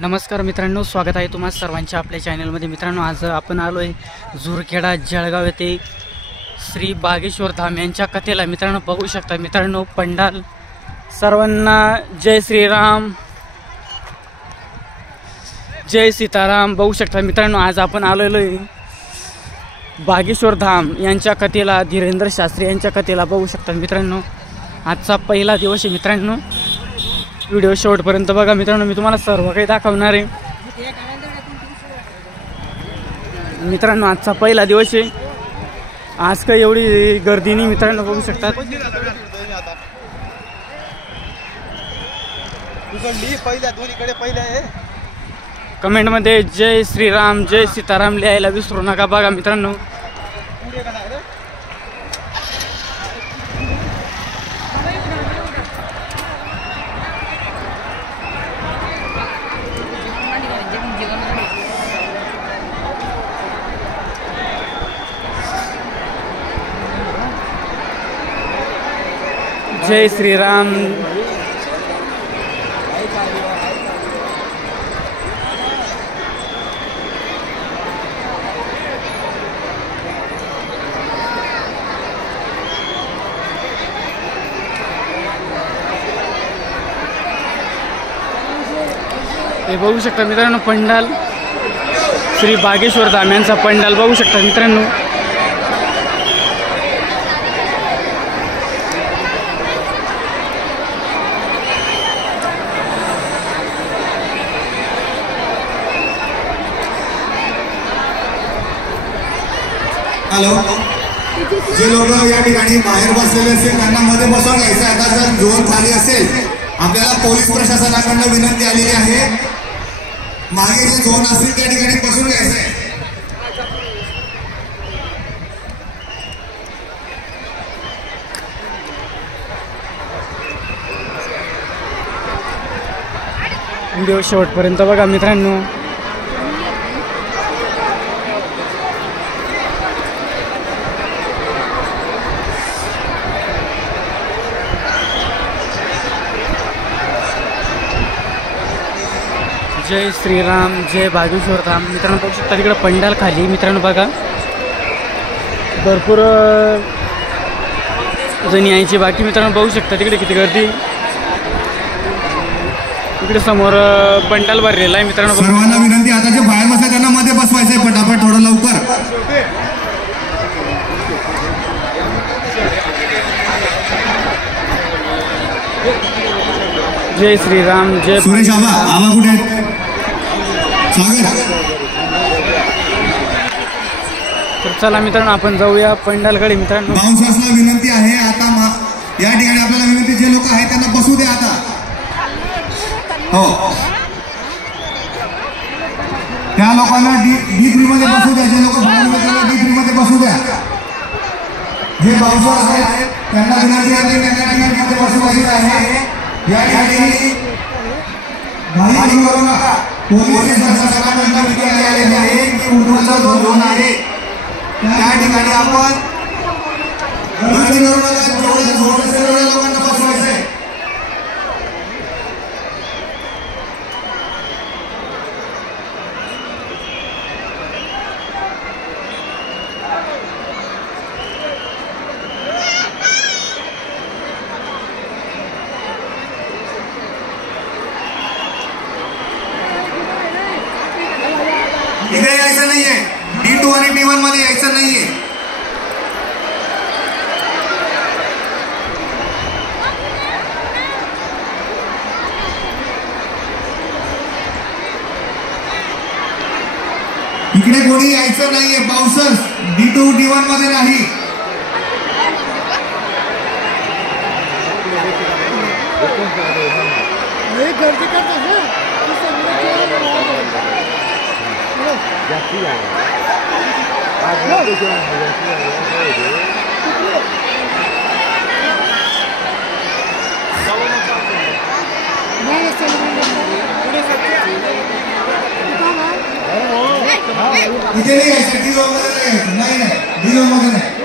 नमस्कार मित्रांनो, स्वागत आहे तुम्हा सर्वांच्या आपल्या चॅनलमध्ये। मित्रांनो, आज आपण आलो आहे झुरखेडा जळगाव येथे श्री बागेश्वर धाम यांच्या कथेला। मित्रांनो बघू शकता मित्रांनो पंडाल। सर्वांना जय श्रीराम, जय सीताराम। बघू शकता मित्रांनो, आज आपण आलेलो आहे बागेश्वर धाम यांच्या कथेला, धीरेंद्र शास्त्री यांच्या कथेला। बघू शकता मित्रांनो, आजचा पहिला दिवस आहे मित्रांनो। व्हिडिओ शेवटपर्यंत बघा मित्रांनो, मी तुम्हाला सर्व काही दाखवणार आहे मित्रांनो। आजचा पहिला दिवस आहे, आज काही एवढी गर्दी नाही मित्रांनो, बघू शकता। कमेंटमध्ये जय श्रीराम, जय सीताराम लिहायला विसरू नका। बघा मित्रांनो, जय श्रीराम। हे बघू शकता मित्रांनो पंडाल, श्री बागेश्वर धाम यांचा पंडाल बघू शकता मित्रांनो। हॅलो, जे लोक या ठिकाणी बाहेर बसलेले असेल त्यांना मध्ये बसवून घ्यायचं। आता जर झोन खाली असेल, आपल्याला पोलीस प्रशासनाकडून विनंती आलेली आहे, मागे जे झोन असेल त्या ठिकाणी बसून घ्यायचंय। व्हिडिओ शेवटपर्यंत बघा मित्रांनो। जय श्रीराम, जय बागेश्वर धाम। मित्रांनो बघू शकता तिकडे पंडाल खाली मित्रांनो बघा, भरपूर जण यायची बाकी मित्रांनो। बघू शकता तिकडे किती गर्दी, तिकडे समोर पंडाल भरलेला आहे मित्रांनो। सर्वांना विनंती, आता जे बाहेर बसले त्यांना मध्ये बसवायचंय पटापट, थोडं लवकर। जय श्रीराम, जय सुरेश आबा कुठे आहेत? स्वागत। तर चला मित्रांनो आपण जाऊया पंडालकडे मित्रांनो। बाउन्सर्सला विनंती आहे, आता या ठिकाणी आपल्याला विनंती, जे लोक आहेत त्यांना बसू द्या आता। हो, त्या लोकांना D3 मध्ये बसू द्या, जे लोक बाहेर बसले D3 मध्ये बसू द्या। जे बाउन्सर्स आहेत त्यांना विनंती आहे, त्यांना D3 मध्ये बसवायचं आहे। या ठिकाणी घाई करू नका, पोलीस प्रशासनाकडून विनंती आलेली आहे की उर्वरित जो झोन आहे त्या ठिकाणी आपण गर्दी करू नका, जेवढे झोन असेल तेवढ्या लोकांना बसवायचं आहे। इकडे यायचं नाहीये, D2 आणि D1 मध्ये यायचं नाहीये। इकडे कोणी यायचं नाहीये, बाउन्सर्स D2 D1 मध्ये नाही। इथे नाही यायचं, D2 मध्ये नाही, नाही D2 मध्ये नाही।